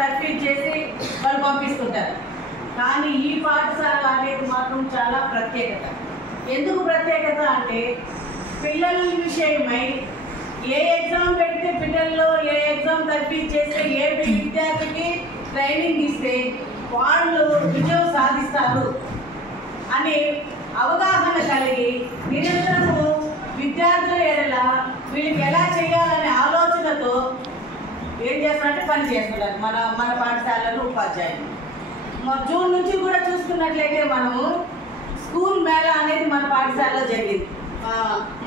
తర్ఫీదు చేసి వాళ్ళు పంపిస్తుంటారు. కానీ ఈ పాఠశాల అనేది మాత్రం చాలా ప్రత్యేకత. ఎందుకు ప్రత్యేకత అంటే పిల్లల విషయమై ఏ ఎగ్జామ్ పెడితే పిల్లల్లో ఏ ఎగ్జామ్ తర్ఫీదు చేస్తే ఏ విద్యార్థికి ట్రైనింగ్ ఇస్తే వాళ్ళు విజయం సాధిస్తారు అనే అవగాహన కలిగి నిరంతరము విద్యార్థుల ఎడల వీళ్ళకి ఎలా చేయాలనే ఆలోచనతో ఏం చేస్తారంటే పని చేస్తున్నారు మన పాఠశాలలో ఉపాధ్యాయులు. జూన్ నుంచి కూడా చూసుకున్నట్లయితే మనము స్కూల్ మేళా అనేది మన పాఠశాలలో జరిగింది.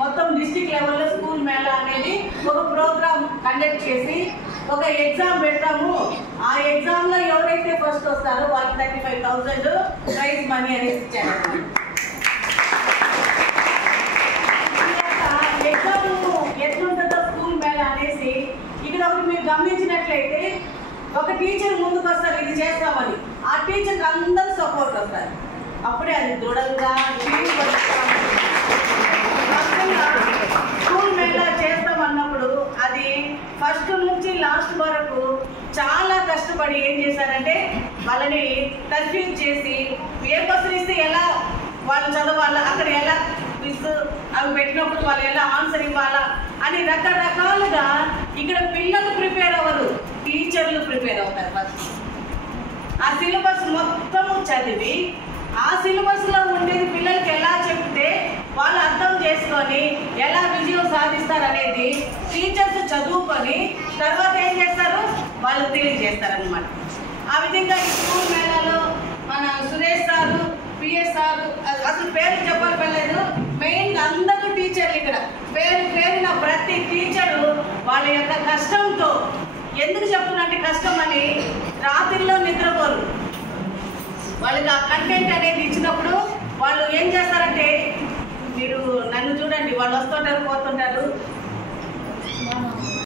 మొత్తం డిస్ట్రిక్ట్ లెవెల్లో స్కూల్ మేళా అనేది ఒక ప్రోగ్రామ్ కండక్ట్ చేసి ఒక ఎగ్జామ్ పెడతాము. ఆ ఎగ్జామ్లో ఎవరైతే ఫస్ట్ వస్తారో వాళ్ళకి 35,000 ప్రైజ్ మనీ అనేది ఇచ్చారు. ఎగ్జామ్ ఎట్లుంటుందో స్కూల్ మేళా అనేసి ఇక్కడ ఒకటి మీరు గమనించినట్లయితే ఒక టీచర్ ముందుకు వస్తారు ఇది చేస్తామని, ఆ టీచర్కి అందరూ సపోర్ట్ వస్తారు. అప్పుడే అది దృఢంగా స్కూల్ మేళా చేస్తామన్నప్పుడు అది ఫస్ట్ నుంచి లాస్ట్ వరకు చాలా కష్టపడి ఏం చేశారంటే వాళ్ళని తర్ఫీదు చేసి ఏ క్వశ్చన్ ఇస్తే ఎలా వాళ్ళు చదవాలా, అక్కడ ఎలా క్విజ్ అవి పెట్టినప్పుడు వాళ్ళు ఎలా ఆన్సర్ ఇవ్వాలా అని రకరకాలుగా ఇక్కడ పిల్లలు ప్రిపేర్ అవ్వరు, టీచర్లు ప్రిపేర్ అవుతారు. ఫస్ట్ ఆ సిలబస్ మొత్తము చదివి ఆ సిలబస్లో ఉండేది పిల్లలకి ఎలా చెప్తే వాళ్ళు అర్థం చేసుకొని ఎలా విజయం సాధిస్తారనేది టీచర్స్ చదువుకొని తర్వాత ఏం చేస్తారు వాళ్ళు తెలియజేస్తారనమాట. ఆ విధంగా ఈ స్కూల్ మేళాలో మన సురేష్ సారు, పిఎస్ సారు, అసలు పేరు చెప్పలేదు, మెయిన్ అందరూ టీచర్లు ఇక్కడ పేరున ప్రతి టీచరు వాళ్ళ యొక్క కష్టంతో, ఎందుకు చెప్తున్నట్టు కష్టం అని రాత్రిలో నిద్రపోరు. వాళ్ళకి ఆ కంటెంట్ అనేది ఇచ్చినప్పుడు వాళ్ళు ఏం చేస్తారంటే మీరు నన్ను చూడండి, వాళ్ళు వస్తుంటారు పోతుంటారు,